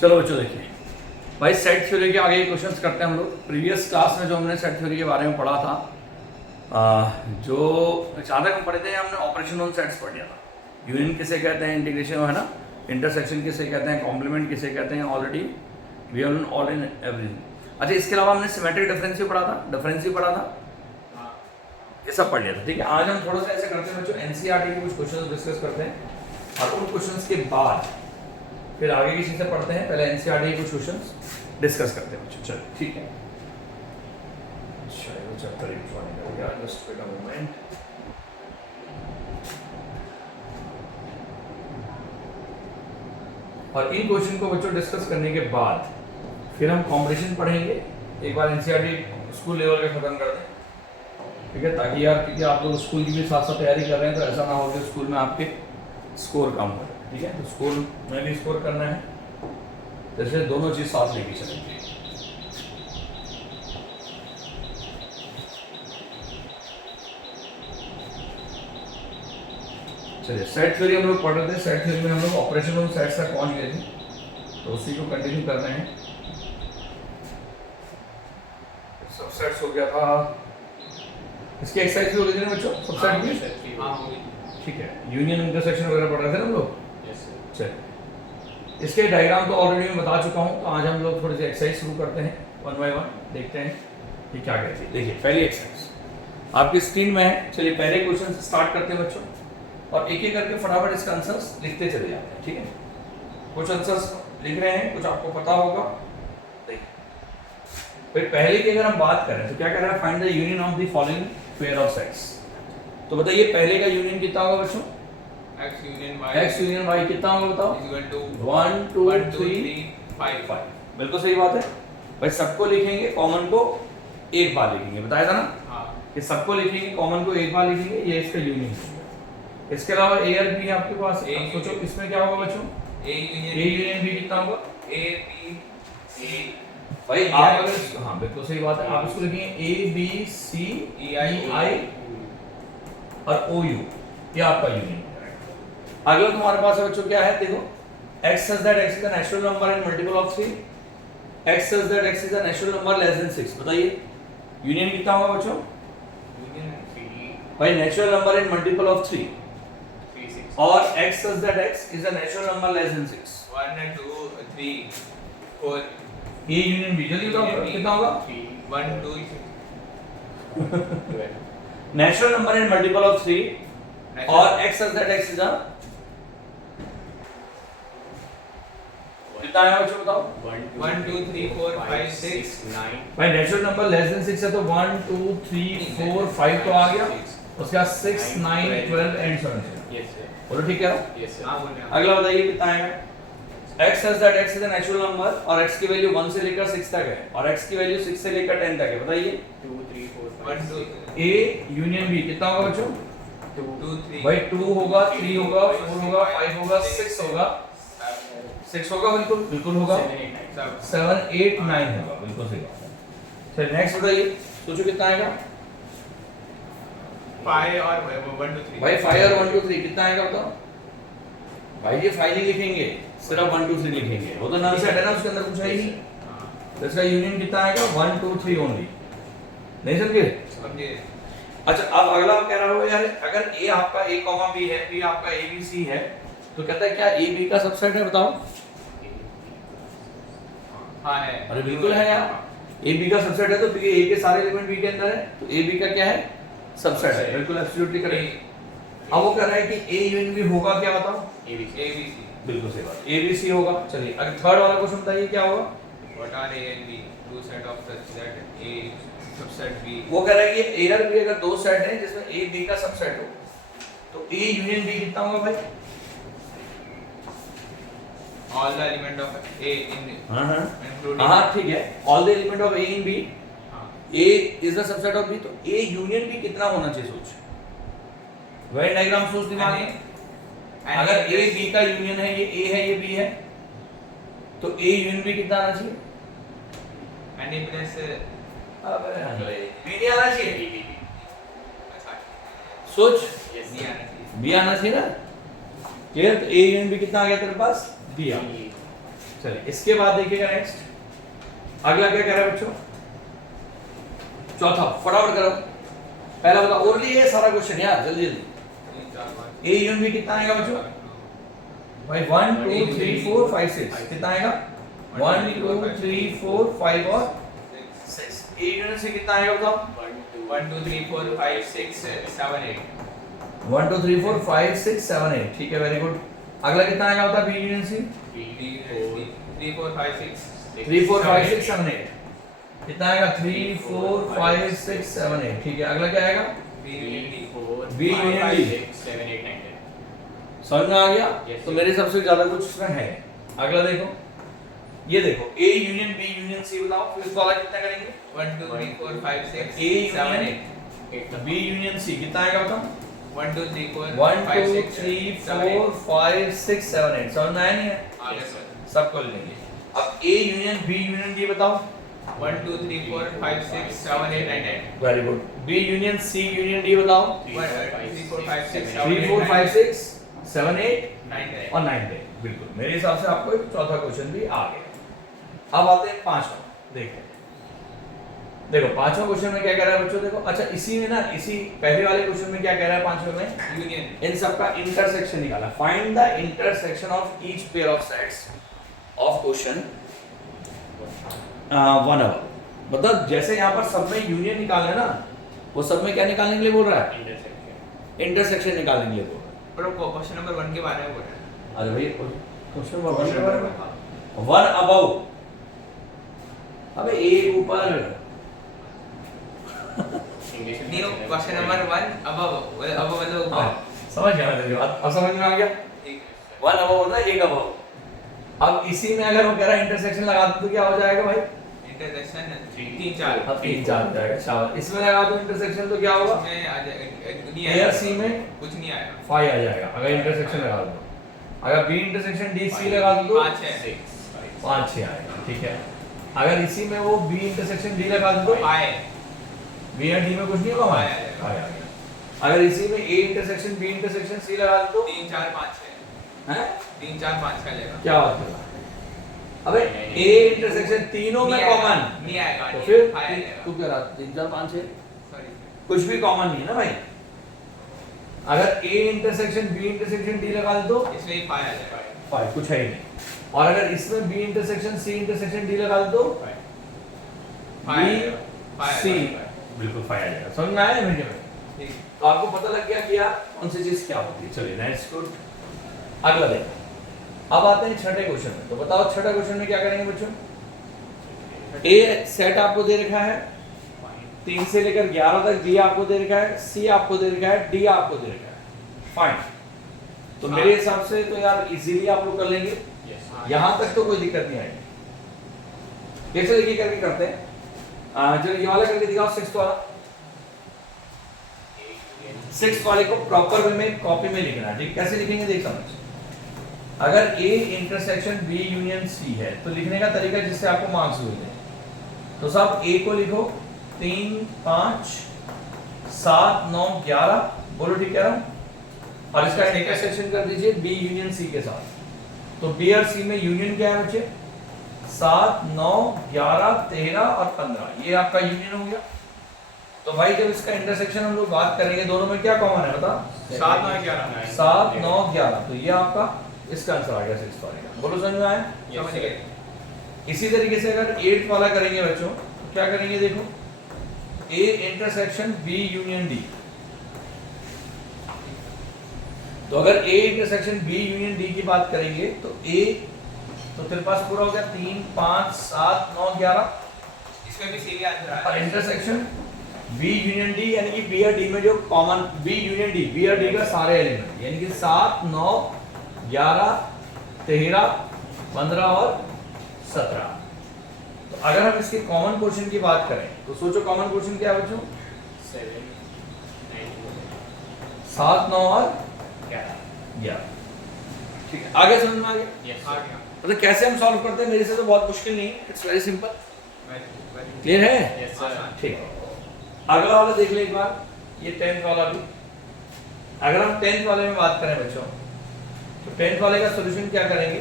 चलो बच्चों देखिए भाई, सेट थ्योरी के आगे क्वेश्चंस करते हैं हम लोग। प्रीवियस क्लास में जो हमने सेट थ्योरी के बारे में पढ़ा था, जो जहाँ तक हम पढ़े थे, हमने ऑपरेशन ऑन सेट्स पढ़ लिया था। यूनियन किसे कहते हैं, इंटीग्रेशन है ना, इंटरसेक्शन किसे कहते हैं, कॉम्प्लीमेंट किसे कहते हैं, already we are all in everything. अच्छा, इसके अलावा हमने सिमेट्रिक डिफरेंस भी पढ़ा था, डिफरेंस भी पढ़ा था, ये सब पढ़ लिया था। ठीक है, आज हम थोड़ा सा ऐसे करते हैं बच्चों, एनसीईआरटी के कुछ क्वेश्चन डिस्कस करते हैं और उन क्वेश्चंस के बाद फिर आगे की चीजें पढ़ते हैं। पहले एनसीईआरटी के कुछ क्वेश्चंस डिस्कस करते हैं बच्चों। चलो ठीक है, चलो चैप्टर 1 ज्वाइन कर गया, जस्ट वेट अ मोमेंट। और इन क्वेश्चन को बच्चों डिस्कस करने के बाद फिर हम कॉम्पिटिशन पढ़ेंगे। एक बार एनसीईआरटी स्कूल लेवल का खत्म कर दें, ठीक है, ताकि यार क्योंकि आप लोग स्कूल की भी साथ साथ तैयारी कर रहे हैं, तो ऐसा ना हो कि स्कूल में आपके स्कोर कम हो। ठीक है, तो स्कूल में भी स्कोर करना है, जैसे दोनों चीज साथ लेके चलेंगे। चलिए, सेट थ्योरी हम लोग पढ़ रहे थे। सेट थ्योरी में हम लोग ऑपरेशन ऑन सेट्स तक पहुंच गए थे, तो उसी को कंटिन्यू कर रहे हैं। सबसेट्स हो गया था, इसकी एक्सरसाइज भी हो गई थी ना बच्चों, सबसेट भी। हाँ होगी। ठीक है, यूनियन इंटरसेक्शन वगैरह पढ़ रहे थे ना हम लोग। चलिए, इसके डायग्राम तो ऑलरेडी मैं बता चुका हूँ, तो आज हम लोग थोड़ी सी एक्सरसाइज शुरू करते हैं, वन बाय वन देखते हैं कि क्या कहती है। देखिए, पहली एक्सरसाइज आपकी स्क्रीन में है। चलिए, पहले क्वेश्चन से स्टार्ट करते हैं बच्चों, और एक एक करके फटाफट इसका आंसर्स लिखते चले जाते हैं। ठीक है, कुछ आंसर्स लिख रहे हैं, कुछ आपको पता होगा। देखिए, फिर पहले की अगर हम बात करें तो क्या कह रहा है, find the union of the following pair of sets. तो बताइए पहले का यूनियन कितना होगा बच्चों? x union y x union y कितना होगा बताओ? Equal to 1 2 1 2 3 3 5 5। बिल्कुल सही बात है भाई, सबको लिखेंगे, कॉमन को एक बार लिखेंगे, बताया था ना हाँ कि सबको लिखेंगे, कॉमन को एक बार लिखेंगे, ये इसका यूनियन होगा। इसके अलावा a और b है आपके पास। A सोचो इसमें क्या होगा बच्चों? a union a union b कितना होगा? a b c भाई आप अगर, हाँ बिल्कुल सही बात है, आप इसको लिखेंगे a b c e i और o u, ये आपका यूनियन। अगला तुम्हारे पास है बच्चों, क्या है देखो, x such that x is a natural number and multiple of 3, x such that x is a natural number less than 6। बताइए यूनियन कितना होगा बच्चों? यूनियन 3 भाई natural number and multiple of 3 3 6 और x such that x is a natural number less than 6। 1 2 3 4 ये union b, जल्दी बताओ कितना होगा? 1 2 natural number and multiple of 3 और x such that x is a, कितना है बच्चों बताओ? 1 2 3 4 5 6 9 भाई नेचुरल नंबर लेस देन 6 है, तो 1 2 3 4 5 तो आ गया, उसके बाद 6 9 12 एंड 17। यस सर बोलो ठीक है ना? यस सर हां बोल रहे हैं। अगला बताइए कितना आएगा? x such that x is a natural number और x की वैल्यू 1 से लेकर 6 तक है और x की वैल्यू 6 से लेकर 10 तक है। बताइए 2 3 4 1 2 a यूनियन b कितना होगा बच्चों? 2 3 भाई 2 होगा, 3 होगा, 4 होगा, 5 होगा, 6 होगा, 6 होगा, बिल्कुल बिल्कुल होगा, 7 8 9 होगा, बिल्कुल सही बात है। चलिए नेक्स्ट बताइए, सोचो कितना आएगा? 5 और 1 2 3 भाई 5 और 1 2 3 कितना आएगा बताओ? भाई ये 5 नहीं लिखेंगे, सिर्फ 1 2 3 लिखेंगे, वो तो नल सेट है ना, उसके अंदर कुछ है ही नहीं। तो इसका यूनियन कितना आएगा? 1 2 3 ओनली। नहीं समझे? समझे। अच्छा, अब अगला आप कह रहा हो यार, अगर a आपका a, b है, b आपका a b c है, तो कहता है क्या a b का सबसेट है? बताओ। हां है। अरे बिल्कुल है यार, a b का सबसेट है, तो फिर a के सारे एलिमेंट b के अंदर है, तो a b का क्या है? सबसेट है। बिल्कुल एब्सोल्युटली करेक्ट। अब वो कह रहा है कि a यूनियन b होगा क्या? बताओ। a b c बिल्कुल सही बात, a b c होगा। चलिए अगर थर्ड वाला क्वेश्चन बताइए क्या होगा? what are a and b two set of such that a subset b वो कह रहा है कि a और b अगर दो सेट हैं जिसमें a b का सबसेट हो, तो a यूनियन b कितना होगा भाई? all the element of a in हां including हां ठीक है, all the element of a in b, हाँ a is the subset of b, तो a यूनियन b कितना होना चाहिए? सोच, वेन डायग्राम सोच दिमाग में। अगर a b का यूनियन है, ये a है, ये b है, तो a यूनियन b कितना आना चाहिए? and a plus अबे b नहीं आना चाहिए, अच्छा सोच yes नहीं आना चाहिए b आना चाहिए ना। क्लियर? तो a यूनियन b कितना आ गया तेरे पास? b आ गया। चलिए इसके बाद देखिएगा नेक्स्ट अगला क्या कह रहा है बच्चों, चौथा फटाफट करो। पहला बताओ ओनली ये सारा क्वेश्चन यार जल्दी जल्दी। 3 4 5 ए यूनियन बी कितना आएगा बच्चों भाई 1 2 3 4 5 6 कितना आएगा 1 2 3 4 5 और 6। ए यूनियन से कितना आएगा बताओ 1 2 3 4 5 6 7 8 1 2 3 4 5 6 7 8 ठीक है वेरी गुड। अगला कितना आएगा बता बी यूनियन सी 3 4 5 6 3 4 5 6 7 8 कितना आएगा 3 4 5 6 7 8 ठीक है। अगला क्या आएगा B बी यूनियन डी 7 8 9 समझ में आ गया। Yes, तो मेरे हिसाब से ज्यादा कुछ उसमें है। अगला देखो ये देखो A union B union C बताओ फिर वाला कितना करेंगे 1 2 3 4 5 6 ए 7 यूनियन 8 बी यूनियन सी कितना आएगा बताओ 1 2 3 4 1 5 2 6 3 7 4 5 6 7 8 समझ में आया नहीं है आगे सर सबको ले लेंगे। अब A union B union D बताओ 1 2 3 4 5 6 7 8 9 10 very good. B union C union D बताओ 3 4 5 6 3 4 5 6 7 8 9 10 और 9 10 बिल्कुल मेरे हिसाब से आपको एक चौथा क्वेश्चन भी आ गया। अब आते हैं पांचवा देखो देखो पांचवा क्वेश्चन में क्या कह रहा है बच्चों देखो अच्छा इसी में ना इसी पहले वाले क्वेश्चन में क्या कह रहा है पांचवे में यूनियन इन सब का इंटरसेक्शन निकाला find the intersection of each pair of sets of question 1 अवर मतलब जैसे यहाँ पर सब में यूनियन निकालना है ना वो सब में क्या निकालने के लिए बोल रहा है इंटरसेक्शन निकालने के लिए बोल रहा पर क्वेश्चन नंबर 1 के बारे में बोल रहा है है। अरे भाई क्वेश्चन नंबर 1 के बारे में 1 अबव अबे एक ऊपर नहीं वो क्वेश्चन नंबर 1 अब मतलब ऊपर समझ गया मैं तेरी बात अब समझ में आ गया ठीक 1 अबव होता है एक अबव। अब इसी में अगर वो कह रहा है इंटरसेक्शन लगा दो तो क्या हो जाएगा भाई इंटरसेक्शन 3 4 अब 3 4 हो जाएगा शाबाश। इसमें लगा दो इंटरसेक्शन तो क्या होगा इसमें आ जाएगा नहीं पेयर आएगा सी में कुछ नहीं आएगा 5 आ जाएगा अगर इंटरसेक्शन लगा दो। अगर बी इंटरसेक्शन डी सी लगा दो तो 5 है 5 6 आएगा ठीक है। अगर इसी में वो बी इंटरसेक्शन डी लगा दो तो आए बी और डी में कुछ नहीं होगा हाँ, आ गया। अगर इसी में A intersection B intersection C लगा दो तो 3 4 5 है हैं 3 4 5 का लेगा क्या बात कर रहा है अबे ए इंटरसेक्शन तीनों में नहीं कॉमन आएगा, नहीं आएगा तो नहीं फिर आएगा, आएगा। तू कह रहा 3 4 5 6 सॉरी कुछ भी कॉमन नहीं है ना भाई। अगर A intersection B intersection D लगा दो तो इसमें ही 5 आ जाएगा 5 कुछ है ही नहीं। और अगर इसमें B intersection C intersection D लगा दो तो 5 बी सी बिल्कुल 5 आ जाएगा। समझ में आया मुझे में ठीक तो आपको पता लग गया कि यार कौन सी चीज क्या होती है। चलिए नेक्स्ट गुड अगला देखो अब आते हैं छठे क्वेश्चन में। तो बताओ छठा क्वेश्चन में क्या करेंगे बच्चों ए सेट आपको दे रखा है 3 से लेकर 11 तक बी आपको दे रखा है सी आपको दे रखा है डी आपको दे रखा है फाइन। तो मेरे हिसाब से तो यार इजीली आप लोग कर लेंगे यहां तक तो कोई दिक्कत नहीं आएगी। कैसे देखिए करके करते हैं चलो ये वाला करके दिखाओ 6th वाला 6th वाले को प्रॉपर वे में कॉपी में लिखना है ठीक कैसे लिखेंगे देख समझ। अगर A intersection B union C है तो लिखने का तरीका जिससे आपको मार्क्स मिलते हैं तो सब ए को लिखो 3 5 7 9 11 बोलो ठीक कह रहा हूं और इसका इंटरसेक्शन कर दीजिए बी यूनियन सी के साथ। तो बी और सी में यूनियन क्या है बच्चे 7 9 11 13 और 15 ये आपका यूनियन हो गया। तो भाई जब इसका इंटरसेक्शन हम लोग बात करेंगे दोनों में क्या कॉमन है बता 7 9 11 7 9 11 तो ये आपका इसका आंसर आ गया 6th वाले का। बोलो समझ में आया। समझ गए इसी तरीके से अगर 8th वाला करेंगे बच्चों तो क्या करेंगे देखो A intersection B union D. तो अगर A intersection B union D की बात करेंगे तो ए तो तेरे पास पूरा हो गया 3 5 7 9 11 इसमें भी सीधी आंसर और आया इंटरसेक्शन बी यूनियन डी यानी कि बी और डी में जो common B union D B और डी का सारे एलिमेंट यानी कि 7 9 11 13 15 और 17। तो अगर हम इसके कॉमन क्वेश्चन की बात करें तो सोचो कॉमन क्वेश्चन क्या है बच्चों 7 9 और 11 ठीक है आगे समझ में आ गया। आ गया मतलब कैसे हम सॉल्व करते हैं मेरे से तो बहुत मुश्किल नहीं है इट्स वेरी सिंपल क्लियर है ठीक है। अगला वाला देख ले एक बार ये 10th वाला भी। अगर हम 10th वाले में बात करें बच्चों तो 10th वाले का सॉल्यूशन क्या करेंगे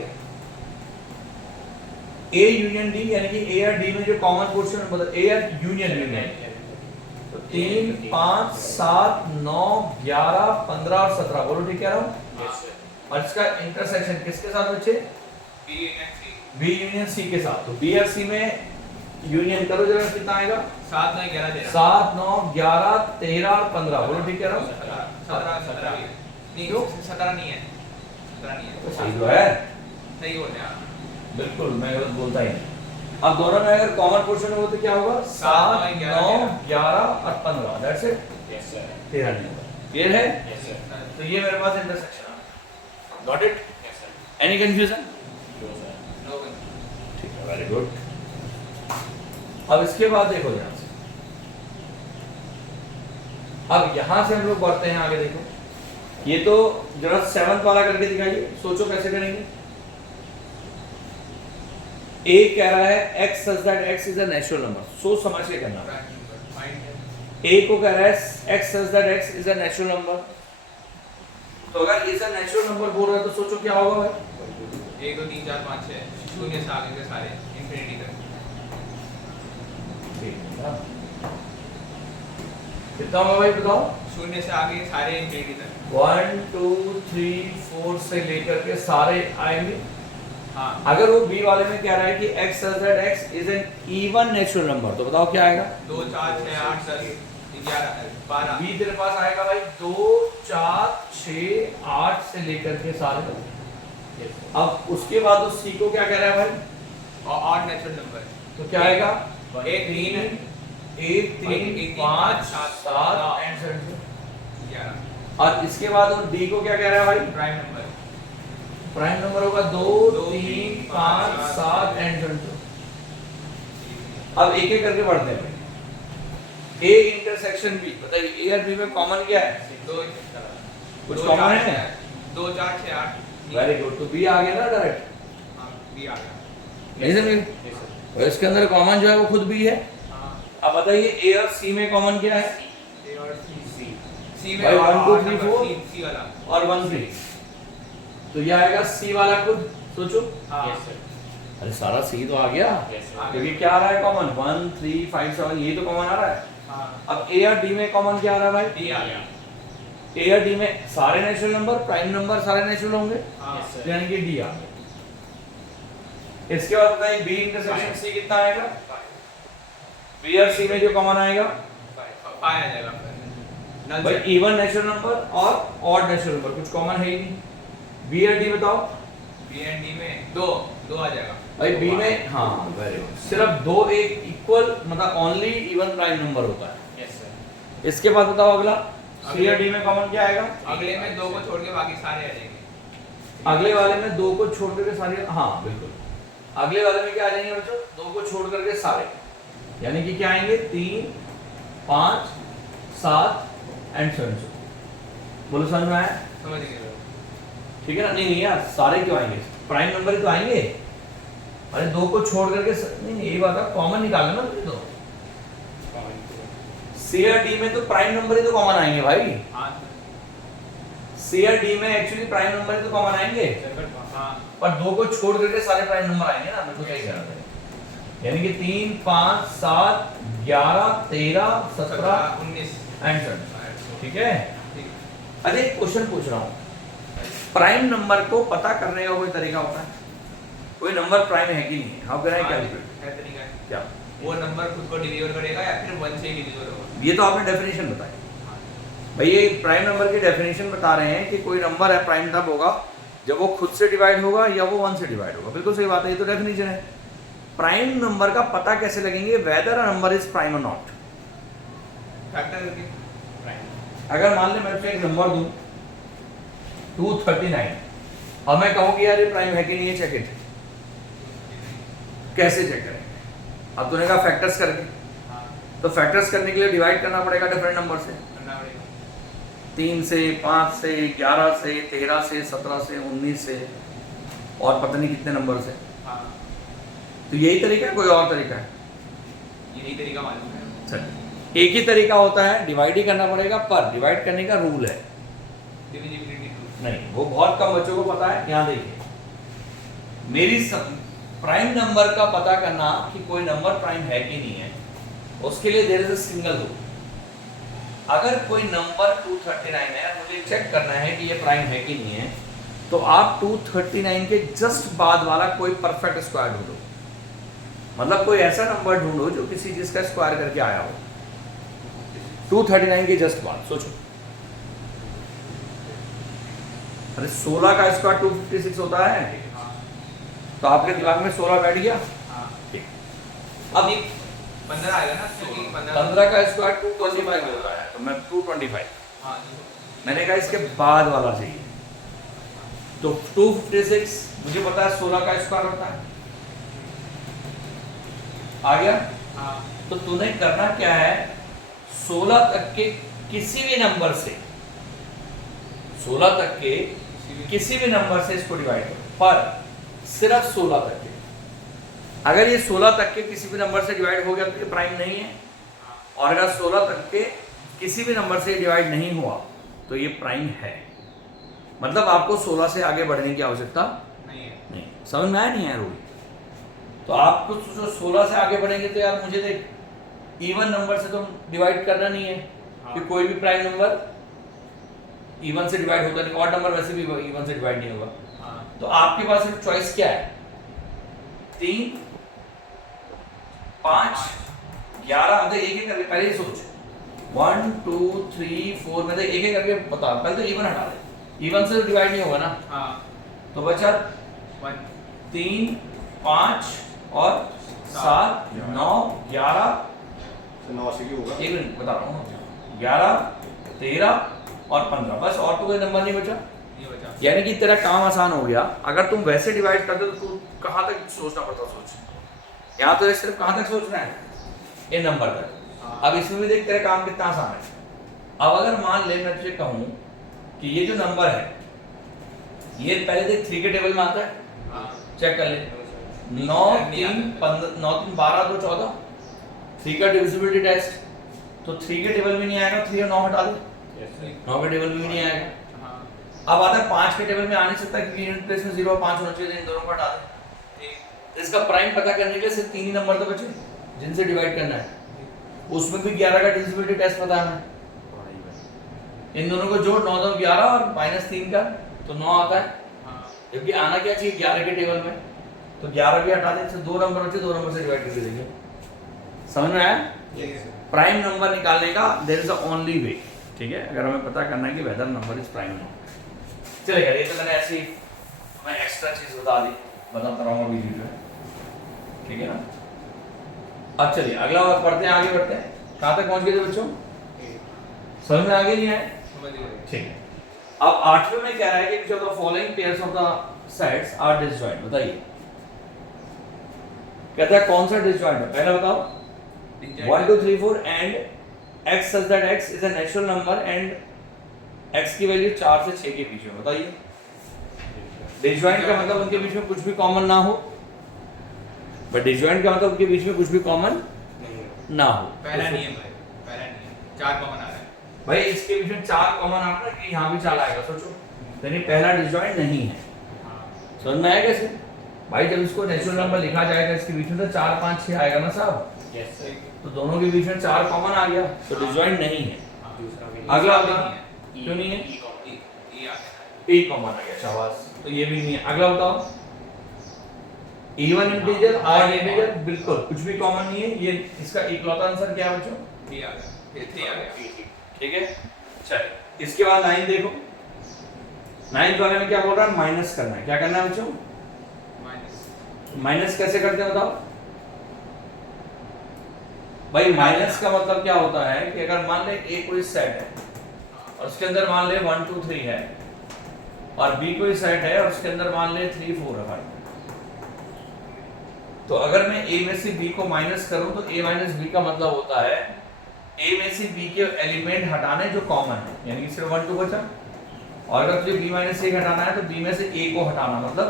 ए यूनियन डी, यानी कि ए और डी में जो कॉमन पोर्शन है, मतलब ए और यूनियन यूनियन, तो 3, 5, 7, 9, 11, 15 और 17, बोलो ठीक कह रहा हूँ। और इसका इंटरसेक्शन किसके साथ बच्चे? बी यूनियन सी के साथ। तो बी और सी में यूनियन करो जरा, कितना आएगा? 7, 9, 11, 13, 7, 9, 11, 13 और 15, बोलो ठीक कह रहा हूँ। 17 नहीं, 17 नहीं है, 17 नहीं है। सही तो है, सही बोल रहे हैं आप। बिल्कुल, मैं गलत बोलता ही नहीं। अब दोनों में अगर कॉमन पोर्शन हो तो क्या होगा? 7, 9, 11 और 15, दैट्स इट। 13 नहीं होगा। क्लियर है? तो ये मेरे पास इंटरसेक्शन है। Got it? Any confusion? No one. ठीक है, वेरी गुड। अब इसके बाद देखो ध्यान से, अब यहां से हम लोग बढ़ते हैं आगे। देखो ये तो जरा 7th वाला करके दिखाइए, सोचो कैसे करेंगे। ए कह रहा है x such that x is a natural number, सोच समझ के करना। ए को कह रहा है x such that x is a natural number, तो अगर इज अ नेचुरल नंबर बोल रहा है तो सोचो क्या होगा भाई? 1, 2, 3, 4, 5, 6 शून्य से आगे के सारे इंफिनिटी तक। कितना होगा भाई बताओ? शून्य से आगे सारे इंफिनिटी तक। 1, 2, 3, 4 से लेकर के सारे आएंगे। हाँ, अगर वो बी वाले में कह रहा है कि x such that x is an even natural number, तो बताओ क्या आएगा? 2, 4, 6, 8, 10, 11, 12। बी तेरे पास आएगा भाई 2, 4, 6, 8 से लेकर के सारे। अब उसके बाद उस सी को क्या कह रहा है भाई? और ऑड नेचुरल नंबर, तो क्या आएगा? 1, 3, 1, 3, 5, 7 एंड 11। और इसके बाद वो डी को क्या कह रहा है भाई? प्राइम नंबर, प्राइम नंबर होगा 2, 3, 5, 7 एंड 7। अब एक एक करके बढ़ते हैं भाई। ए इंटरसेक्शन बी, बताइए ए और बी में कॉमन क्या है? कुछ कॉमन है? 2, 4, 6, 8। वेरी गुड, तो बी आ गया ना डायरेक्ट, हाँ, बी आ गया। नहीं समझे? और इसके अंदर कॉमन जो है वो खुद बी है। हाँ, अब बताइए ए और सी में कॉमन क्या है? ए और सी। सी में भाई 1, 2, 3, नंबर, 4 सी वाला। और 1, 3, तो ये आएगा सी वाला खुद, सोचो। हाँ, अरे सारा सी तो आ गया, क्योंकि क्या आ रहा है कॉमन? 1, 3, 5, 7, ये तो कॉमन आ रहा है। हाँ, अब ए और डी में कॉमन क्या आ रहा है भाई? डी आ गया। ए और डी में सारे नेचुरल नंबर, प्राइम नंबर सारे नेचुरल होंगे, हाँ, यानी कि डी आ गया। इसके बाद बताइए बी इंटरसेक्शन सी कितना आएगा? बी और सी में जो कॉमन आएगा पाया जाएगा नल भाई, से। इवन नेचुरल नंबर और ऑड नेचुरल नंबर, कुछ कॉमन है ही नहीं। बी और डी बताओ बी एंड डी में 2 आ जाएगा भाई। बी में हाँ वेरी गुड, सिर्फ 2 एक इक्वल, मतलब ओनली इवन प्राइम नंबर होता है। Yes sir. इसके बाद बताओ अगला, सी और डी में कॉमन क्या आएगा? अगले में 2 को छोड़ के बाकी सारे आ जाएंगे। अगले वाले में 2 को छोड़ करके सारे, हाँ बिल्कुल, अगले वाले में क्या आ जाएंगे बच्चों? 2 को छोड़ करके सारे, यानी कि क्या आएंगे? 3, 5, 7 एंड 7। बोलो समझ में आया? समझ गए लोग। ठीक है ना? नहीं नहीं यार, सारे क्यों आएंगे? प्राइम नंबर ही तो आएंगे। अरे 2 को छोड़ करके नहीं, ये बात है, कॉमन निकालना ना तुम तो। सी और डी में तो प्राइम नंबर ही तो कॉमन आएंगे भाई। हाँ सी और डी में एक्चुअली प्राइम नंबर ही तो कॉमन आएंगे, सर। हाँ, पर 2 को छोड़ करके सारे प्राइम नंबर आएंगे ना, बिल्कुल सही कह रहा था। यानी कि 3, 5, 7, 11, 13, 17 19। एंड 7। ठीक है? ठीक। अरे एक क्वेश्चन पूछ रहा हूँ, प्राइम नंबर को पता करने का कोई तरीका होता है? कोई नंबर प्राइम है कि नहीं है? How can I calculate? है तरीका है। क्या? वो नंबर खुद को डिलीवर करेगा या फिर 1 से ही डिलीवर होगा? ये तो आपने डेफिनेशन बताई भाई। ये प्राइम नंबर की डेफिनेशन बता रहे हैं कि कोई नंबर है प्राइम तब होगा जब वो खुद से डिवाइड होगा या वो 1 से डिवाइड होगा। बिल्कुल सही बात है, ये तो डेफिनेशन है। प्राइम नंबर का पता कैसे लगेंगे weather a number is prime और नॉट? फैक्टर करके प्राइम। अगर मान ले मैं तुझे एक नंबर दूं 239 और मैं कहूँ कि यार ये प्राइम है कि नहीं है, चेक इट, कैसे चेक करेंगे? अब तूने कहा फैक्टर्स करके, हाँ, तो फैक्टर्स करने के लिए डिवाइड करना पड़ेगा डिफरेंट नंबर से, करना पड़ेगा। 3 से, 5 से, 11 से, 13 से, 17 से, 19 से और पता नहीं कितने नंबर से। हाँ, तो यही तरीका है, कोई और तरीका है? यही तरीका मालूम है। चल, एक ही तरीका होता है, डिवाइड ही करना पड़ेगा, पर डिवाइड करने का रूल है। Divisibility rule. नहीं, वो बहुत कम बच्चों को पता है। यहाँ देखिए, प्राइम नंबर का पता करना कि कोई नंबर प्राइम है कि नहीं है, उसके लिए there is a single rule. अगर कोई नंबर 239 है, मुझे चेक करना है कि ये प्राइम है कि नहीं है, तो आप 239 के जस्ट बाद वाला कोई परफेक्ट स्क्वायर ढूंढो। मतलब कोई ऐसा नंबर ढूंढो जो किसी चीज का स्क्वायर करके आया हो 239 के जस्ट बाद। सोचो, अरे 16 का स्क्वायर 256 होता है, तो आपके दिमाग में 16 बैठ गया। अब 15 आएगा ना, क्योंकि 15 का स्क्वायर 225 होता है, तो मैं 225, हाँ मैंने कहा इसके बाद वाला चाहिए। तो 256 मुझे पता है 16 का स्क्वायर होता है, आ गया। हाँ तो तूने करना क्या है, 16 तक के किसी भी नंबर से, 16 तक के किसी भी नंबर से इसको डिवाइड करो, पर सिर्फ 16 तक के। अगर ये 16 तक के किसी भी नंबर से डिवाइड हो गया तो ये प्राइम नहीं है, और अगर 16 तक के किसी भी नंबर से डिवाइड नहीं हुआ तो ये प्राइम है। मतलब आपको 16 से आगे बढ़ने की आवश्यकता नहीं है। नहीं। समझ में आया नहीं है रूल? तो आपको जो 16 से आगे बढ़ेंगे तो यार मुझे देख इवन नंबर से तो डिवाइड करना नहीं है, कि कोई भी प्राइम नंबर इवन से डिवाइड होता नहीं, ऑड नंबर वैसे भी इवन से डिवाइड नहीं होगा। तो आपके पास एक चॉइस क्या है, 3, 5, 11। अब एक एक करके पहले ही सोच, 1 2 3 4 में एक एक करके बता। पहले तो इवन हटा दे, इवन से डिवाइड नहीं होगा ना। हाँ तो बचा 1 3 5 और 7 9 11। 9 से क्यों होगा? एक मिनट बता रहा हूँ, 11 13 और 15, बस और तो कोई नंबर नहीं बचा। ये बचा। यानी कि तेरा काम आसान हो गया। अगर तुम वैसे डिवाइड करते तो तू कहाँ तक सोचना पड़ता, सोच। यहाँ तो सिर्फ कहाँ तक सोचना है, इन नंबर तक। अब इसमें भी देख तेरा काम कितना आसान है। अब अगर मान ले मैं तुझे कहूँ कि ये जो नंबर है, ये पहले देख 3 के टेबल में आता है, हाँ चेक कर ले। 9 3 15 9 3 12 2 14, 3 का डिविजिबिलिटी टेस्ट। तो 3 के टेबल में नहीं आएगा, 3 और 9 हटा दे, 9 के टेबल में भी नहीं आएगा। अब आता है 5 के टेबल में आ नहीं सकता क्योंकि यूनिट प्लेस में 0 और 5 होना चाहिए, इन दोनों को हटा दे। इसका प्राइम पता करने के लिए सिर्फ 3 ही नंबर तो बचे जिनसे डिवाइड करना है। उसमें भी 11 का डिविजिबिलिटी टेस्ट पता है हमें। इन दोनों को जोड़, 9 2 11 और -3 का तो 9 आता है। जबकि आना क्या चाहिए 11 के टेबल में, तो 11 भी हटा दें, 2 नंबर बचे, 2 नंबर से डिवाइड करके देंगे। समझ में आया? प्राइम नंबर निकालने का there is a only way, ठीक है। अगर हमें पता करना है कि whether number is prime number, चलेगा। ये तो मैंने ऐसी मैं एक्स्ट्रा चीज बताता रहूंगा वीडियो में, ठीक है ना। अब चलिए अगला पढ़ते हैं, आगे बढ़ते हैं। कहाँ तक पहुंच गए थे बच्चों? समझ में आगे नहीं आए? ठीक है। अब 8वें में कह रहा है कि the following pairs of the sets are disjoint. बताइए कहता है कौन सा डिसजॉइंट है, पहले बताओ। 1 2 3 4 and x such that x is a natural number and x की वैल्यू 4 से 6 के बीच में। बताइए डिसजॉइंट का मतलब उनके बीच में कुछ भी कॉमन ना हो, बट डिसजॉइंट का मतलब उनके बीच में कुछ भी कॉमन ना हो। पहला नियम है, पहला नियम 4 कॉमन आ रहा है भाई, इसके बीच में 4 कॉमन आ रहा है कि यहाँ भी 4 आएगा। सोचो, यानी पहला डिसजॉइंट नहीं है। समझ में आया कैसे? भाई जब इसको नेचुरल नंबर लिखा जाएगा इसके बीच में तो 4 5 6 आएगा ना साहब। तो दोनों के बीच में 4 कॉमन आ गया, तो डिसजॉइंट नहीं है। अगला बताओ क्यों नहीं है? ए कॉमन आ गया, शाबाश। तो ये भी नहीं है। अगला बताओ, इवन इंटीजर ऑड इंटीजर, बिल्कुल कुछ भी कॉमन नहीं है। ये इसका इकलौता आंसर क्या है बच्चों? 3 आ गया, 3 आ गया। ठीक है। चलिए इसके बाद 9 देखो। 9 वाले में क्या बोल रहा है? माइनस करना है। क्या करना है बच्चों? माइनस कैसे करते हैं बताओ भाई। माइनस का मतलब क्या होता है कि अगर मान ले ए कोई सेट है और उसके अंदर मान ले 1 2 3 है, और बी कोई सेट है और उसके अंदर मान ले 3 4 है, तो अगर मैं ए में से बी को माइनस करूं तो ए माइनस बी का मतलब होता है ए में से बी के एलिमेंट हटाने जो कॉमन है, यानी कि सिर्फ 1 2 बचा। और अगर तुझे बी माइनस ए हटाना है तो बी में से ए को हटाना, मतलब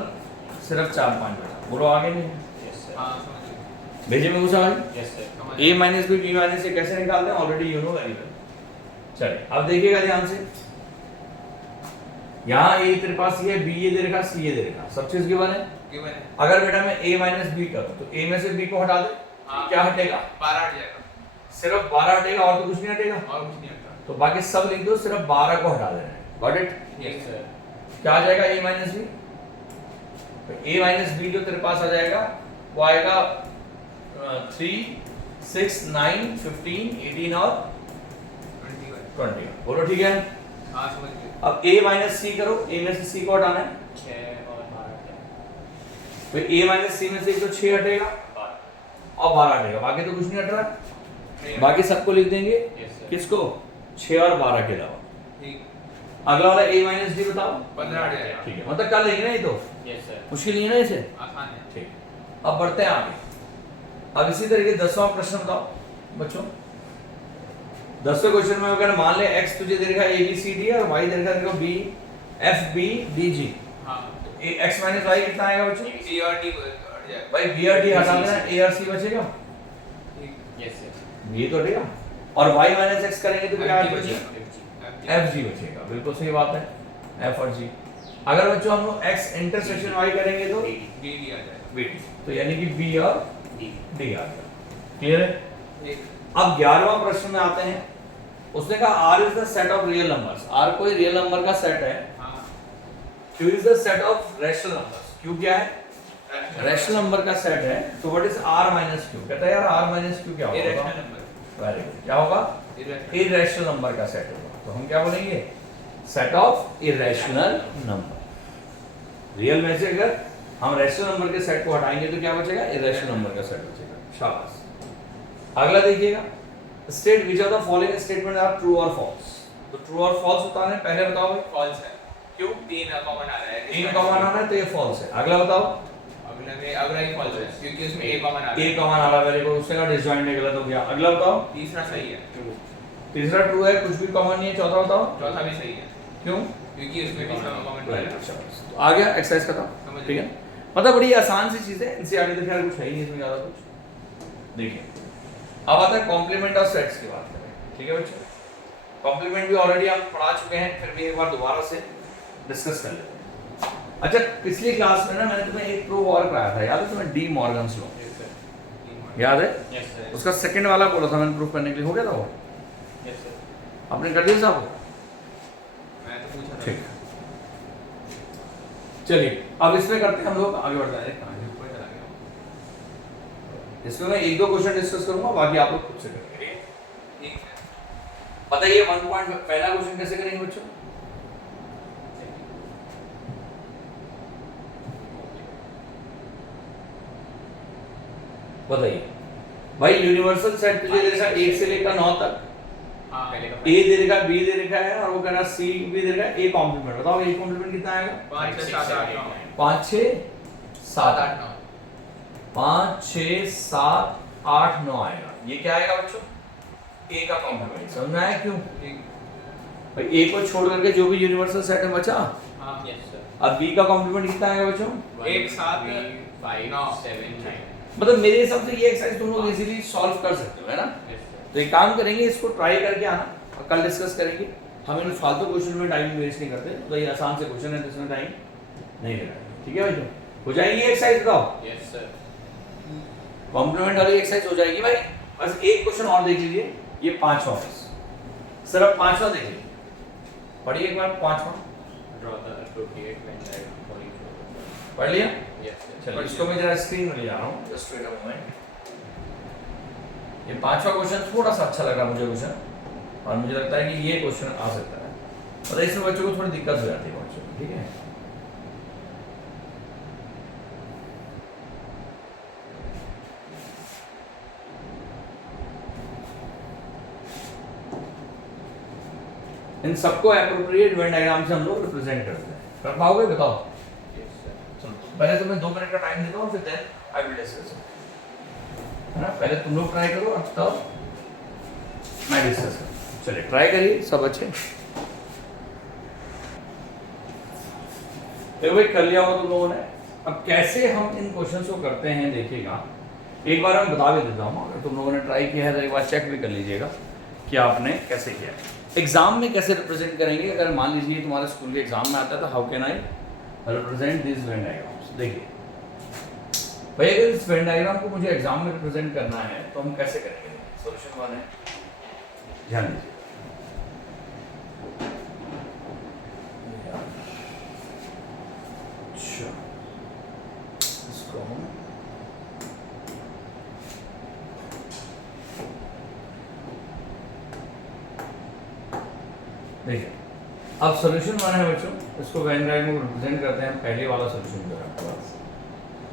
सिर्फ 4 5 बचा। बोलो आगे नहीं भेजे में घुसा भाई। ए माइनस बी माइनस ए कैसे निकालते हैं already you know very well. चलिए अब देखिएगा ध्यान से, यहाँ ए तेरे पास ये, बी ये दे रखा, सी ये दे रखा, सब चीज गिवन है। गिवन है। अगर बेटा मैं a माइनस बी करूँ तो a में से b को हटा दे, हाँ। क्या हटेगा? 12 हट जाएगा सिर्फ 12 हटेगा और तो कुछ नहीं हटेगा, और कुछ नहीं हटता। तो बाकी सब लिख दो, सिर्फ 12 को हटा देना है। Got it? Yes sir. क्या आ जाएगा a माइनस बी? तो a माइनस बी जो तेरे पास आ जाएगा वो आएगा 3 6 9 15 18 और 20। बोलो ठीक है? हाँ समझ गए। अब a माइनस सी करो, a में से c को हटाना है, 6 और 12 तो a माइनस सी में से तो 6 हटेगा और 12 हटेगा, बाकी तो कुछ नहीं हट रहा, बाकी सबको लिख देंगे। Yes sir. किसको? 6 और 12 के अलावा। ठीक। अगला वाला a माइनस डी बताओ। 15 हट जाएगा। ठीक है, मतलब कर लेंगे ना ये तो, यस सर। मुश्किल नहीं है ना इसे। आसान है। ठीक, अब बढ़ते हैं आगे। अब इसी तरीके 10वां प्रश्न बताओ बच्चों। 10वें क्वेश्चन में अगर मान ले x तुझे दे रखा है a b c d और y दे रखा है b f b d g, हाँ। तो x माइनस y कितना आएगा बच्चों? C और D हट जाएगा। भाई b और d हटा देना, a और c बचेगा, ठीक। Yes sir. ये तो हटेगा, और y माइनस x करेंगे तो क्या FG बचेगा? बचेगा। f g बचेगा, बिल्कुल सही बात है, f और g। अगर बच्चों हम लोग x इंटरसेक्शन y करेंगे तो D आ जाएगा। b, तो यानी कि b और D। d आ गया। क्लियर है? ठीक। अब 11वां प्रश्न में आते हैं। उसने कहा r is the set of real numbers. r कोई रियल नंबर का सेट है। हाँ। q is the set of rational numbers. q क्या है? रैशनल नंबर का सेट है। तो what is r minus q? कहता है यार r माइनस q क्या होगा? Irrational number. वेरी गुड, क्या होगा? इरेशनल नंबर का सेट होगा। तो हम क्या बोलेंगे? Set of irrational number. Real में से अगर हम रैशनल नंबर के सेट को हटाएंगे तो क्या बचेगा? इरेशनल नंबर का सेट बचेगा। शाबाश। अगला देखिएगा, state which of the following statement are true और फॉल्स। तो ट्रू और फॉल्स बताना है, पहले बताओ भाई। फॉल्स है। क्यों? 3 कॉमन आ रहा है। 3 कॉमन आ रहा है तो ये फॉल्स है। अगला बताओ। अगला ही फॉल्स है क्योंकि उसमें a कॉमन आ रहा है। a कॉमन आ रहा है, वेरी गुड, उससे का डिसजॉइंट है, गलत हो गया। अगला बताओ। तीसरा सही है। ट्रू। तीसरा ट्रू है, कुछ भी कॉमन नहीं है। चौथा बताओ। चौथा भी सही है क्यों? क्योंकि उसमें भी कॉमन वेरी है। गुड, शाबाश। तो आ गया एक्सरसाइज खत्म, समझ ठीक है? गए। मतलब बड़ी आसान सी चीज है, इनसे आगे तो खैर कुछ है ही नहीं इसमें ज्यादा कुछ। देखिए अब आता है कॉम्प्लीमेंट ऑफ सेट्स की बात करें, ठीक है बच्चों? कॉम्प्लीमेंट भी ऑलरेडी आप पढ़ा चुके हैं, फिर भी एक बार दोबारा से डिस्कस कर लेते हैं। अच्छा, पिछली क्लास में ना मैंने तुम्हें एक प्रूफ और कराया था, याद है तुम्हें? D Morgan's law, yes sir. याद है? Yes sir. उसका सेकंड वाला बोला था मैंने प्रूफ करने के लिए, हो गया था वो? Yes sir. आपने कर दिया साहब? मैं तो पूछा था। ठीक है, चलिए अब इसमें करते हैं हम लोग, आगे बढ़ते हैं। कहानी ऊपर चला गया। इसमें मैं एक दो क्वेश्चन डिस्कस करूंगा, बाकी आप लोग खुद से करेंगे। ठीक है। बताइए 1 पॉइंट पहला क्वेश्चन कैसे करेंगे बच्चों? बताइए भाई। यूनिवर्सल सेट तुझे दे रखा 1 से लेकर 9 तक, हाँ पहले का ए दे रखा, बी दे रखा है, और वो कह रहा सी भी दे रखा है। ए कॉम्प्लीमेंट बताओ, ए कॉम्प्लीमेंट कितना आएगा? 5 6 7 8 9 5 6 7 8 9 5 6 7 8 9 आएगा। ये क्या आएगा बच्चों? ए का कॉम्प्लीमेंट। समझ में आया क्यों? ठीक। भाई ए को छोड़ करके जो भी यूनिवर्सल सेट में बचा, हाँ यस सर। अब बी का कॉम्प्लीमेंट कितना आएगा बच्चों? 1 7 5 9 7 9 मतलब मेरे हिसाब से ये एक्सरसाइज तुम लोग इजीली सॉल्व कर सकते हो, है ना? Yes sir. तो एक काम करेंगे, इसको ट्राई करके आना और कल डिस्कस करेंगे। हम इन फालतू क्वेश्चन में टाइम वेस्ट नहीं करते, तो ये आसान से क्वेश्चन है तो इसमें टाइम नहीं लगाएंगे, ठीक है भाई? तो हो जाएगी ये एक्सरसाइज, बताओ। Yes sir. कॉम्प्लीमेंट वाली एक्सरसाइज हो जाएगी भाई। बस एक क्वेश्चन और देख लीजिए, ये 5वां, सिर्फ 5वां देख लीजिए, पढ़िए एक बार 5वां। Draw the appropriate Venn diagram for each. पढ़ लिया? Yes sir. चलो इसको मैं जरा स्क्रीन में ले जा रहा हूँ, जस्ट वेट अ मोमेंट। ये 5वां क्वेश्चन थोड़ा सा अच्छा लगा मुझे क्वेश्चन, और मुझे लगता है कि ये क्वेश्चन आ सकता है, मतलब इसमें बच्चों को थोड़ी दिक्कत हो जाती है बच्चों को, ठीक है? इन सबको एप्रोप्रिएट वेन डायग्राम से हम लोग रिप्रेजेंट करते हैं। कर पाओगे बताओ? Yes sir. चलो पहले तुम्हें 2 मिनट का टाइम देता हूँ, फिर देन आई विल डिस्कस, है ना? पहले तुम लोग ट्राई करो, तब मैं डिस्कस करूँ। चलिए ट्राई करिए सब अच्छे। तो भाई कर लिया हो तुम लोगों ने। अब कैसे हम इन क्वेश्चंस को करते हैं देखिएगा, एक बार मैं बता भी देता हूँ। अगर तुम लोगों ने ट्राई किया है तो एक बार चेक भी कर लीजिएगा कि आपने कैसे किया है। एग्जाम में कैसे रिप्रेजेंट करेंगे, अगर मान लीजिए तुम्हारे स्कूल के एग्जाम में आता है तो how can I represent this Venn diagrams. देखिए भाई अगर इस वेन डायग्राम को मुझे एग्जाम में रिप्रेजेंट करना है तो हम कैसे करेंगे? सॉल्यूशन 1 है, ध्यान दीजिए। अच्छा, इसको हम देखिए, अब सॉल्यूशन 1 है बच्चों, इसको वेन डायग्राम को रिप्रेजेंट करते हैं। पहले वाला सॉल्यूशन जो है आपके पास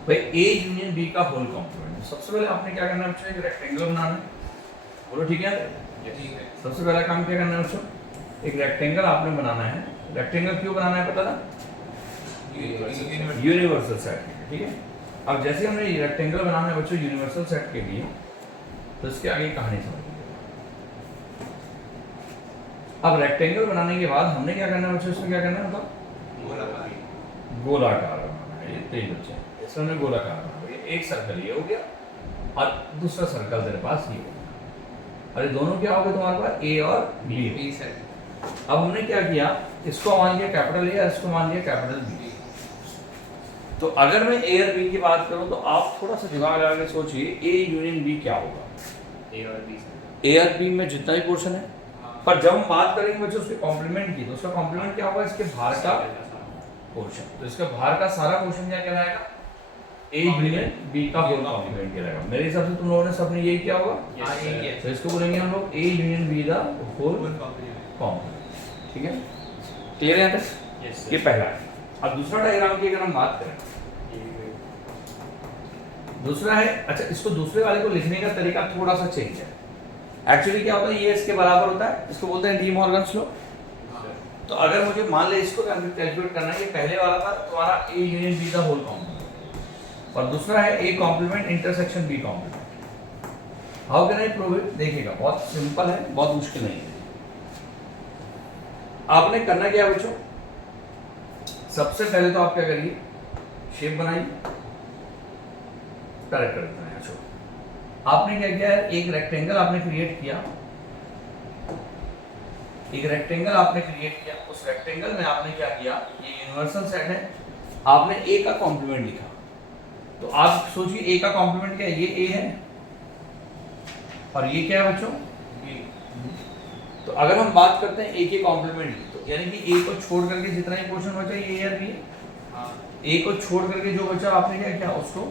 भाई ए यूनियन बी का होल कॉम्प्लीमेंट। सबसे पहले आपने क्या करना है बच्चों? एक रेक्टेंगल बनाना है, बोलो ठीक है? सबसे पहला काम क्या करना है बच्चों? एक रेक्टेंगल आपने बनाना है। रेक्टेंगल क्यों बनाना है पता ना? यूनिवर्सल सेट, ठीक है। अब जैसे हमने रेक्टेंगल बनाना है बच्चों यूनिवर्सल सेट के लिए, तो इसके आगे कहानी समझिए। अब रेक्टेंगल बनाने के बाद हमने क्या करना है बच्चों? इसमें क्या करना है? मतलब गोलाकार बनाना है। ये तेज बच्चे, इसमें हमने गोलाकार बनाना है। एक सर्कल ये हो गया और दूसरा सर्कल तेरे पास ये हो गया। अरे दोनों क्या हो गए तुम्हारे पास? ए और बी। अब हमने क्या किया? इसको मान लिया कैपिटल ए और इसको मान लिया कैपिटल बी। तो अगर मैं ए और बी की बात करूं तो आप थोड़ा सा दिमाग लगा के सोचिए, ए यूनियन बी क्या होगा? ए और बी में जितना भी पोर्शन है, पर जब हम बात करेंगे बच्चों उसके कॉम्प्लीमेंट की, तो उसका कॉम्प्लीमेंट क्या होगा? इसके बाहर का पोर्शन। तो इसका बाहर का सारा पोर्शन क्या कहलाएगा? ए यूनियन बी का होल कॉम्प्लीमेंट कहलाएगा। मेरे हिसाब से तुम लोगों ने सबने यही किया होगा। तो इसको बोलेंगे हम लोग A union B the whole complement, ठीक है? क्लियर है? ये पहला है। अब दूसरा डायग्राम की अगर हम बात करें, दूसरा है, अच्छा इसको दूसरे वाले को लिखने का तरीका थोड़ा सा चेंज है। एक्चुअली क्या होता है, ये इसके बराबर होता है, इसको बोलते हैं डी मॉर्गन्स लॉ। तो अगर मुझे मान ले इसको कैलकुलेट करना है कि पहले वाला था तुम्हारा A union B the whole complement और दूसरा है A complement intersection B complement. How can I prove it? देखिएगा, बहुत सिंपल है, बहुत मुश्किल नहीं है। आपने करना क्या है बच्चों? सबसे पहले तो आप क्या करिए? शेप बनाइए, करेक्ट करते हैं। आपने क्या किया है? एक रेक्टेंगल आपने क्रिएट किया, एक रेक्टेंगल आपने क्रिएट किया। उस रेक्टेंगल में आपने क्या किया? ये यूनिवर्सल सेट है, आपने ए का कॉम्प्लीमेंट लिखा। तो आप सोचिए ए का कॉम्प्लीमेंट क्या है? ये ए है और ये क्या है बच्चों? बी। तो अगर हम बात करते हैं ए के कॉम्प्लीमेंट की, तो यानी कि ए को छोड़ करके जितना ही पोर्शन बचा ये ए और बी है। ए को छोड़ करके जो बचा आपने क्या किया? उसको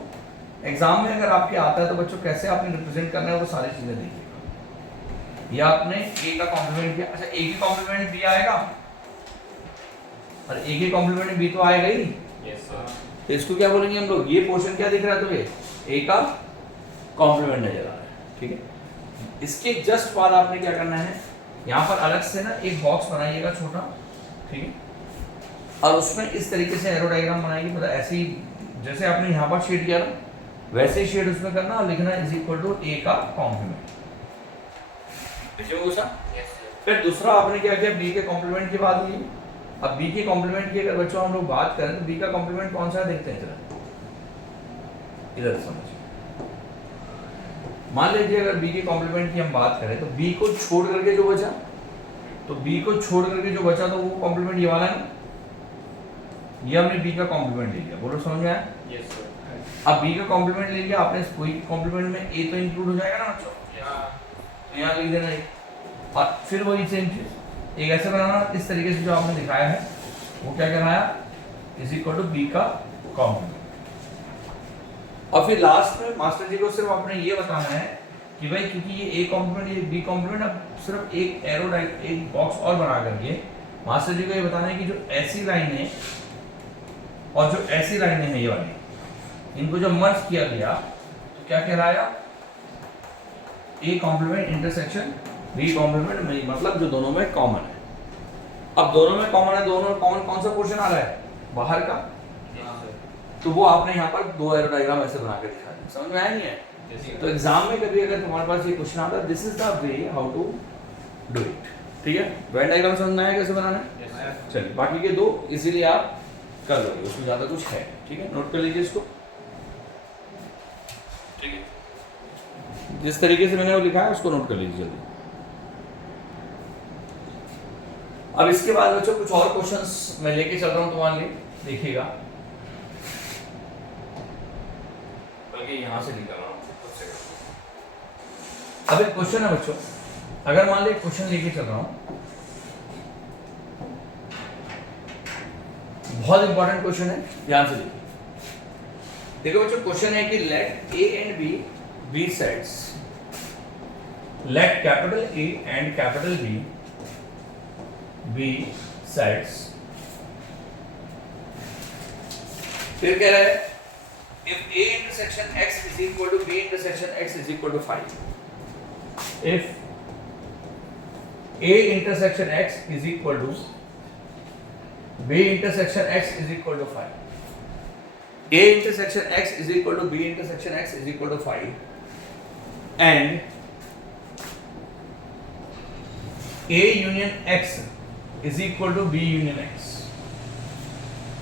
एग्जाम में अगर आपके आता है तो बच्चों कैसे आपने रिप्रेजेंट करना है वो सारी चीजें देखिएगा। ये आपने ए का कॉम्प्लीमेंट किया। अच्छा, ए की कॉम्प्लीमेंट बी आएगा और ए की कॉम्प्लीमेंट बी तो आएगा ही। Yes sir. तो इसको क्या बोलेंगे हम लोग? ये पोर्शन क्या दिख रहा है तुम्हें? ए का कॉम्प्लीमेंट नजर आ रहा है, ठीक है। इसके जस्ट बाद आपने क्या करना है? यहाँ पर अलग से ना एक बॉक्स बनाइएगा छोटा, ठीक है, और उसमें इस तरीके से एरो डायग्राम बनाएगी। मतलब ऐसे ही जैसे आपने यहाँ पर शेड किया ना, वैसे ही शेड उसमें करना और लिखना इज इक्वल टू ए का कॉम्प्लीमेंट। फिर दूसरा आपने क्या किया? बी के कॉम्प्लीमेंट की बात की। अब बी के कॉम्प्लीमेंट की अगर बच्चों हम लोग बात करें तो बी का कॉम्प्लीमेंट कौन सा है देखते हैं जरा, इधर समझिए। मान लीजिए अगर बी के कॉम्प्लीमेंट की हम बात करें तो बी को छोड़ करके जो बचा, तो बी को छोड़ करके जो बचा तो वो कॉम्प्लीमेंट ये वाला है ना, ये हमने बी का कॉम्प्लीमेंट ले लिया। बोलो समझ में आया? Yes sir. अब बी का कॉम्प्लीमेंट ले लिया आपने, कोई कॉम्प्लीमेंट में ए तो इंक्लूड हो जाएगा ना बच्चों, तो यहाँ लिख देना है। और फिर वही सेम चीज एक ऐसे बनाना इस तरीके से जो आपने दिखाया है, वो क्या कहलाया? इज इक्वल टू बी का कॉम्प्लीमेंट। और फिर लास्ट में मास्टर जी को सिर्फ आपने ये बताना है कि भाई क्योंकि ये ए कॉम्प्लीमेंट ये बी कॉम्प्लीमेंट, अब सिर्फ एक एरो एक बॉक्स और बना करके मास्टर जी को ये बताना है कि जो ऐसी लाइन है और जो ऐसी लाइनें हैं ये वाली, इनको जो मर्ज किया गया तो क्या कहलाया? A complement intersection B complement, मतलब जो दोनों में कॉमन है। अब दोनों में कॉमन है, दोनों में कॉमन कौन सा पोर्शन आ रहा है? बाहर का। तो वो आपने यहाँ पर दो एरो डायग्राम ऐसे बना के दिखा दिया। समझ में आया नहीं है? तो एग्जाम में कभी अगर तुम्हारे पास ये क्वेश्चन आता है, this is the way how to do it, ठीक है? वेन डायग्राम समझ में आया कैसे बनाना है? चलिए, बाकी के दो इजीली आप कर लोगे, उसमें ज्यादा कुछ है, ठीक है? नोट कर लीजिए इसको, ठीक है? जिस तरीके से मैंने वो लिखा है उसको नोट कर लीजिए जल्दी। अब इसके बाद बच्चों कुछ और क्वेश्चंस मैं लेके चल रहा हूं तुम्हारे लिए, देखिएगा। बल्कि यहाँ से निकल रहा हूँ। अब एक क्वेश्चन है बच्चों, अगर मान लो क्वेश्चन लेके चल रहा हूँ, बहुत इंपॉर्टेंट क्वेश्चन है, ध्यान से देखिए। देखो बच्चों, क्वेश्चन है कि let A and B be sides, let capital A and capital B sides. फिर कह रहा है if A intersection X is equal to B intersection X is equal to 5. If A intersection X is equal to B intersection X is equal to 5. A intersection X is equal to B intersection X is equal to 5. And A union X is equal to B union X.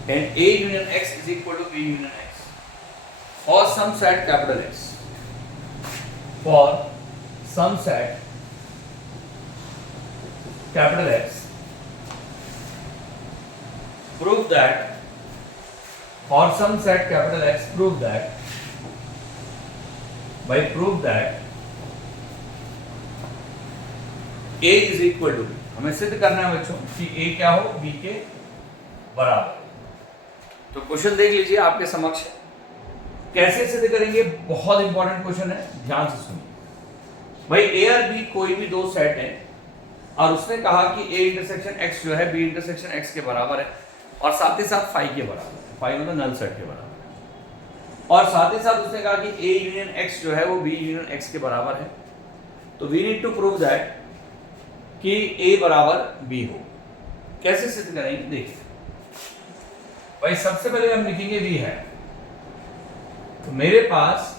And A union X is equal to B union X. For some set capital X. For some set capital X. Prove that. For some set capital X, prove that. By prove that A is equal to, हमें सिद्ध करना है बच्चों कि A क्या हो, B के बराबर। तो क्वेश्चन देख लीजिए आपके समक्ष, कैसे सिद्ध करेंगे, बहुत इंपॉर्टेंट क्वेश्चन है, ध्यान से सुनिए। भाई ए और बी कोई भी दो सेट हैं और उसने कहा कि ए इंटरसेक्शन एक्स जो है बी इंटरसेक्शन एक्स के बराबर है और साथ ही साथ फाई के बराबर है, फाई मतलब नल सेट के बराबर है, और साथ ही साथ उसने कहा कि ए यूनियन एक्स जो है वो बी यूनियन एक्स के बराबर है। तो we need to prove that कि ए बराबर बी हो। कैसे सिद्ध करेंगे देखिए भाई, सबसे पहले हम लिखेंगे वी है, तो मेरे पास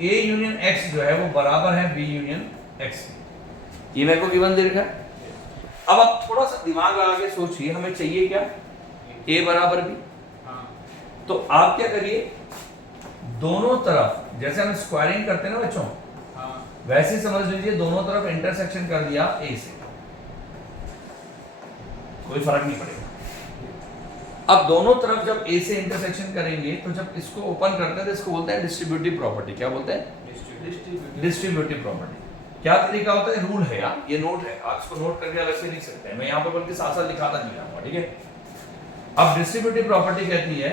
A यूनियन X जो है वो बराबर है B यूनियन X के। ये मेरे को गिवन दे रखा है। अब आप थोड़ा सा दिमाग लगा के सोचिए, हमें चाहिए क्या, A बराबर B। तो आप क्या करिए, दोनों तरफ जैसे हम स्क्वायरिंग करते हैं ना बच्चों, वैसे समझ लीजिए दोनों तरफ इंटरसेक्शन कर दिया A से, कोई फर्क नहीं पड़ेगा। अब दोनों तरफ जब A से इंटरसेक्शन करेंगे तो जब इसको ओपन करते हैं तो इसको बोलते हैं डिस्ट्रीब्यूटिव प्रॉपर्टी। क्या बोलते हैं, डिस्ट्रीब्यूटिव प्रॉपर्टी। क्या तरीका होता है, रूल है यार, ये नोट है, आप इसको नोट करके अलग से लिख सकते हैं, मैं यहाँ पर बल्कि साथ साथ लिखाता नहीं रहूंगा, ठीक है। अब डिस्ट्रीब्यूटिव प्रॉपर्टी कहती है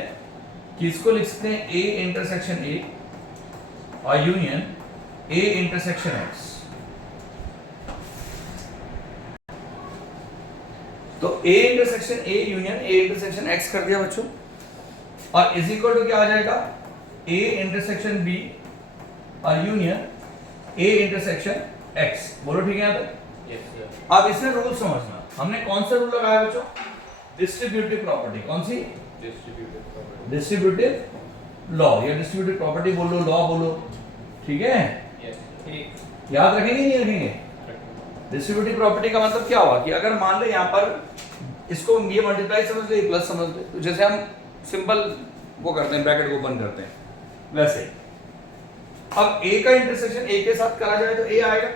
कि इसको लिख सकते हैं A इंटरसेक्शन A और यूनियन A इंटरसेक्शन X। तो A intersection A union A intersection X कर दिया बच्चों, और इज इक्वल टू क्या आ जाएगा, A इंटरसेक्शन B और यूनियन A इंटरसेक्शन X। बोलो ठीक है यहाँ तक? Yes, sir. अब इसमें रूल समझना, हमने कौन सा रूल लगाया बच्चों, डिस्ट्रीब्यूटिव प्रॉपर्टी। कौन सी, Distributive property. डिस्ट्रीब्यूटिव लॉ या डिस्ट्रीब्यूटिव प्रॉपर्टी बोलो, लॉ बोलो, ठीक है। Yes. ठीक. याद रखेंगे नहीं रखेंगे? डिस्ट्रीब्यूटिव प्रॉपर्टी का मतलब क्या हुआ कि अगर मान लो यहाँ पर इसको ये मल्टीप्लाई समझ लो, प्लस समझ लो, तो जैसे हम सिंपल वो करते हैं, ब्रैकेट को ओपन करते हैं, वैसे अब A का इंटरसेक्शन A के साथ करा जाए तो A आएगा।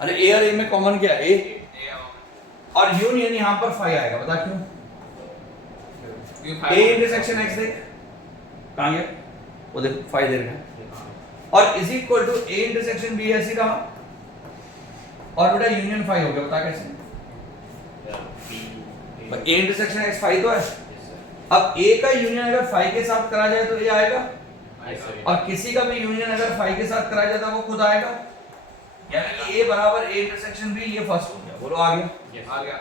अरे A और A में कॉमन क्या है, A, और यूनियन यहाँ पर फाई आएगा, बता क्यों? A इंटरसेक्शन X देख कहाँ गया, वो देखो फाई दे रखा है, और is equal to A intersection B ऐसे कहा, और बेटा यूनियन फाई हो गया, बता कैसे? A इंटरसेक्शन X फाई तो है। अब A का यूनियन अगर फाई के साथ करा जाए तो A आएगा, और किसी का भी यूनियन अगर फाई के साथ करा जाए तो वो खुद आएगा, यानी कि A बराबर A इंटरसेक्शन B, ये फर्स्ट हो गया, बोलो आ गया? Yes. आ गया।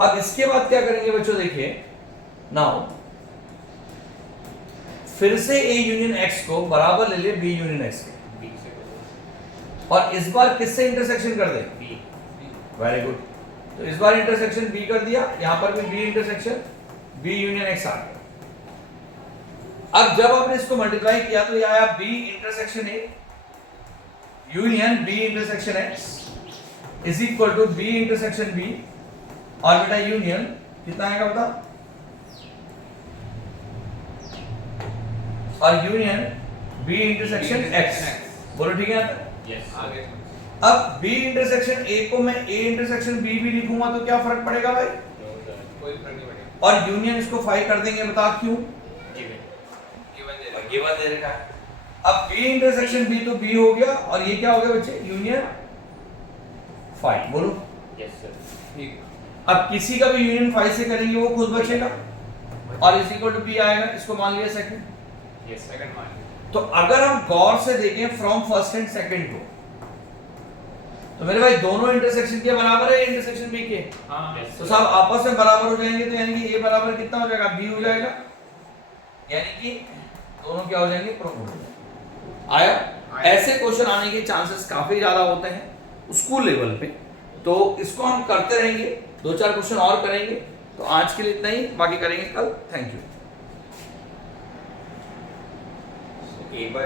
अब इसके बाद क्या करेंगे बच्चों, देखिए नाउ फिर से A यूनियन X को बराबर ले ले B यूनियन X के, B से और इस बार किससे इंटरसेक्शन कर दे, B. Very good. तो इस बार इंटरसेक्शन B कर दिया, यहां पर भी B intersection B union X आ गया। अब जब आपने इसको मल्टीप्लाई किया तो ये आया B intersection A union B intersection X is equal to B intersection B, और बेटा यूनियन कितना आएगा बता, और यूनियन B इंटरसेक्शन X। बोलो ठीक है? Yes. आ गया। अब B इंटरसेक्शन A को मैं A इंटरसेक्शन B भी लिखूंगा तो क्या फर्क पड़ेगा भाई, कोई फर्क नहीं पड़ेगा। और यूनियन इसको फाई कर देंगे, बता क्यों? Given. Given ये बात दे रखा है। अब बी इंटरसेक्शन बी तो बी हो गया और ये क्या हो गया बच्चे यूनियन फाइव बोलो यस सर ठीक अब किसी का भी यूनियन फाइव से करेंगे वो खुद बचेगा और इज इक्वल टू बी आएगा इसको मान लिया सेकंड यस सेकंड मान लिया तो अगर हम गौर से देखें फ्रॉम फर्स्ट एंड सेकंड को तो मेरे भाई दोनों इंटरसेक्शन के बराबर है इंटरसेक्शन बी के हाँ तो साहब आपस में बराबर हो जाएंगे तो यानी कि a बराबर कितना हो जाएगा b हो जाएगा यानी कि दोनों क्या हो जाएंगे प्रोपोर्शनल हो जाएंगे आया ऐसे क्वेश्चन आने के चांसेस काफी ज्यादा होते हैं स्कूल लेवल पे तो इसको हम करते रहेंगे 2-4 क्वेश्चन और करेंगे तो आज के लिए इतना ही बाकी करेंगे कल थैंक यू एक बार